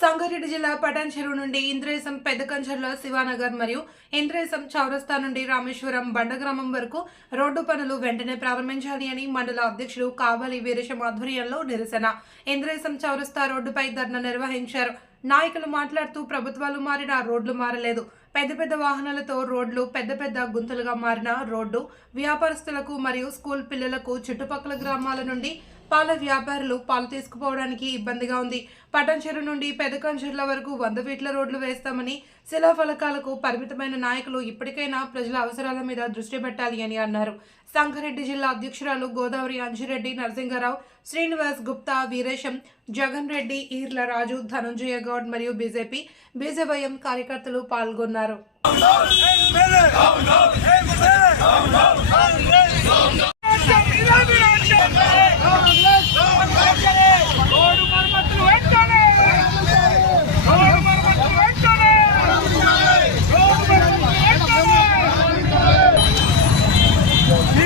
సంగారెడ్డి జిల్లా పటాన్ చెరువు నుండి ఇంద్రేశం పెద్దకంచర్లో శివానగర్ మరియు ఇంద్రేశం చౌరస్తా నుండి రామేశ్వరం బండగ్రామం వరకు రోడ్డు పనులు వెంటనే ప్రారంభించాలి అని మండల అధ్యక్షుడు కావలి వీరేశం ఆధ్వర్యంలో నిరసన. ఇంద్రేశం చౌరస్తా రోడ్డుపై ధర్నా నిర్వహించారు. నాయకులు మాట్లాడుతూ ప్రభుత్వాలు మారినా రోడ్లు మారలేదు. పెద్ద పెద్ద వాహనాలతో రోడ్లు పెద్ద పెద్ద గుంతలుగా మారిన రోడ్డు వ్యాపారస్తులకు మరియు స్కూల్ పిల్లలకు చుట్టుపక్కల గ్రామాల నుండి పాల వ్యాపారులు పాలు తీసుకుపోవడానికి ఇబ్బందిగా ఉంది. పటాన్చెరు నుండి పెదకంచెర్ల వరకు వంద ఫీట్ల రోడ్లు వేస్తామని శిలాఫలకాలకు పరిమితమైన నాయకులు ఇప్పటికైనా ప్రజల అవసరాల మీద దృష్టి పెట్టాలి అని అన్నారు. సంగారెడ్డి జిల్లా అధ్యక్షురాలు గోదావరి అంజిరెడ్డి నరసింహారావు శ్రీనివాస్ గుప్తా వీరేశం జగన్ రెడ్డి ఈర్ల రాజు ధనంజయ గౌడ్ మరియు బీజేపీ బీజేవైఎం కార్యకర్తలు పాల్గొన్నారు.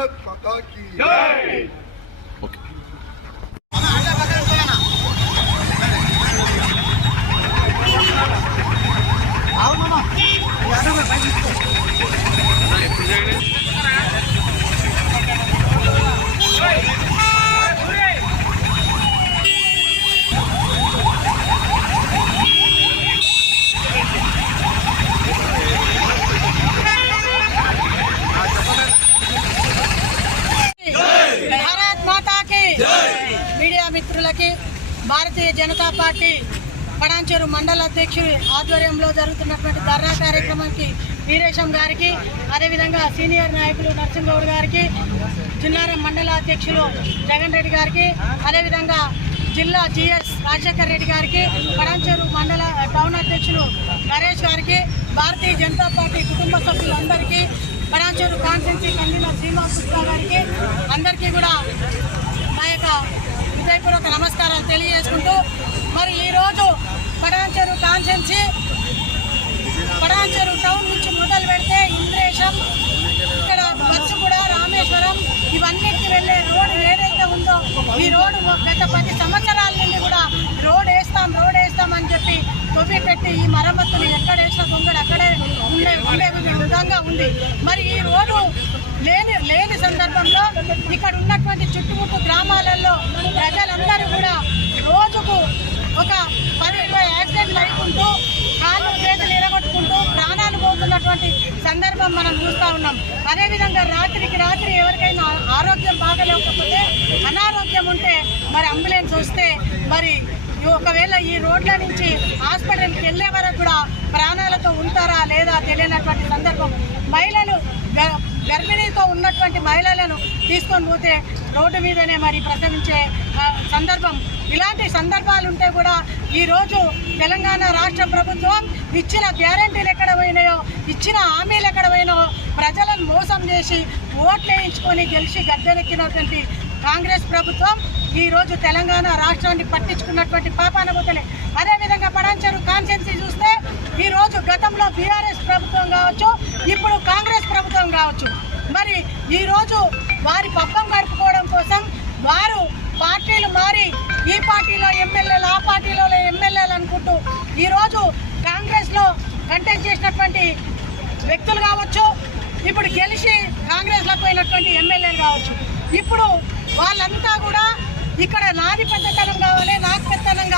భారత్ మాతా కీ జై Media Bharatiya Janata Party Patancheru మండల అధ్యక్షుడి ఆధ్వర్యంలో జరుగుతున్నటువంటి ధర్నా కార్యక్రమానికి వీరేశం గారికి అదేవిధంగా సీనియర్ నాయకులు నరసింహగౌడ్ గారికి చిన్నారం మండల అధ్యక్షులు జగన్ రెడ్డి గారికి అదేవిధంగా జిల్లా జిఎస్ రాజశేఖర్ రెడ్డి గారికి పడాంచేరు మండల టౌన్ అధ్యక్షులు నరేష్ గారికి భారతీయ జనతా పార్టీ కుటుంబ సభ్యులందరికీ పడాంచేరు కాన్స్టెన్సీ కన్వీనర్ శ్రీనివాస్ గారికి అందరికీ కూడా హృదయపూర్వక నమస్కారాలు తెలియజేసుకుంటూ మరి ఈరోజు పడాంచెరు కాన్స్టెన్సీ పడాంచెరు టౌన్ నుంచి మొదలు పెడితే ఇంద్రేశం ఇక్కడ బస్సుగూడ రామేశ్వరం ఇవన్నిటికి వెళ్ళే రోడ్డు ఏదైతే ఉందో ఈ రోడ్డు గత పది సంవత్సరాల నుండి కూడా రోడ్ వేస్తాం రోడ్ వేస్తాం అని చెప్పి తొవ్వి పెట్టి ఈ మరమ్మతులు ఎక్కడ వేసిన దొంగడు అక్కడే ఉండే ఉండే విధంగా ఉంది. మరి ఈ రోడ్డు లేని లేని సందర్భం ఇక్కడ ఉన్నటువంటి చుట్టుముట్టు గ్రామాలలో ప్రజలందరూ కూడా రోజుకు ఒక పది ఇరవై యాక్సిడెంట్లు అయికుంటూ కాళ్ళు చేతులు ఎరగొట్టుకుంటూ ప్రాణాలు పోతున్నటువంటి సందర్భం మనం చూస్తూ ఉన్నాం. అదేవిధంగా రాత్రికి రాత్రి ఎవరికైనా ఆరోగ్యం బాగలేకపోతే అనారోగ్యం ఉంటే మరి అంబులెన్స్ వస్తే మరి ఒకవేళ ఈ రోడ్ల నుంచి హాస్పిటల్కి వెళ్ళే వరకు కూడా ప్రాణాలతో ఉంటారా లేదా తెలియనటువంటి సందర్భం. మహిళలు గర్భిణీతో ఉన్నటువంటి మహిళలను తీసుకొని పోతే రోడ్డు మీదనే మరి ప్రసవించే సందర్భం. ఇలాంటి సందర్భాలు ఉంటే కూడా ఈరోజు తెలంగాణ రాష్ట్ర ప్రభుత్వం ఇచ్చిన గ్యారంటీలు ఎక్కడ పోయినాయో ఇచ్చిన హామీలు ఎక్కడ పోయినాయో ప్రజలను మోసం చేసి ఓట్లు వేయించుకొని గెలిచి గద్దెనెక్కినటువంటి కాంగ్రెస్ ప్రభుత్వం ఈరోజు తెలంగాణ రాష్ట్రాన్ని పట్టించుకున్నటువంటి పాపాన పోతలే. అదేవిధంగా పడాంచరు కాన్సెన్సీ చూస్తే ఈ రోజు గతంలో బీఆర్ఎస్ ప్రభుత్వం కావచ్చు ఇప్పుడు కాంగ్రెస్ ప్రభుత్వం కావచ్చు. మరి ఈరోజు వారి పబ్బం గడుపుకోవడం కోసం వారు పార్టీలు మారి ఈ పార్టీలో ఎమ్మెల్యేలు ఆ పార్టీలో ఎమ్మెల్యేలు అనుకుంటూ ఈరోజు కాంగ్రెస్లో కంటెస్ట్ చేసినటువంటి వ్యక్తులు కావచ్చు ఇప్పుడు గెలిచి కాంగ్రెస్లో పోయినటువంటి ఎమ్మెల్యేలు కావచ్చు. ఇప్పుడు వాళ్ళంతా కూడా ఇక్కడ నాది పెద్దతనం కావాలి నాకు పెద్దతనం